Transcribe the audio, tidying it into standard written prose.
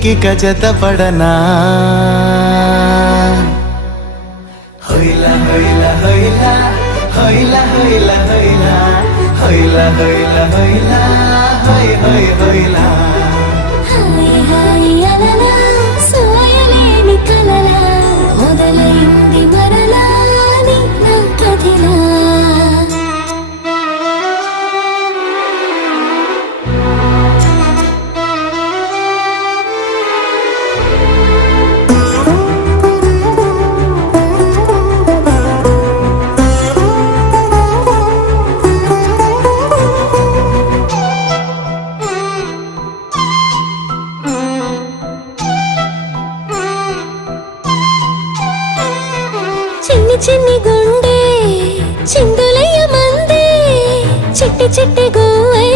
నీకిక జతపడనా హొయిలా హొయిలా హొయిలా హొయిలా హొయిలా హొయిలా హొయిలా హొయిలా హొయ్ హొయ్ హొయిలా hi hi అలలా సోయలేని కలలా మొదలైంది మరలా నీ నా కథిలా చిన్ని చిన్ని గుండె చిందులయ్య మందే చిట్టి చిట్టి గువ్వై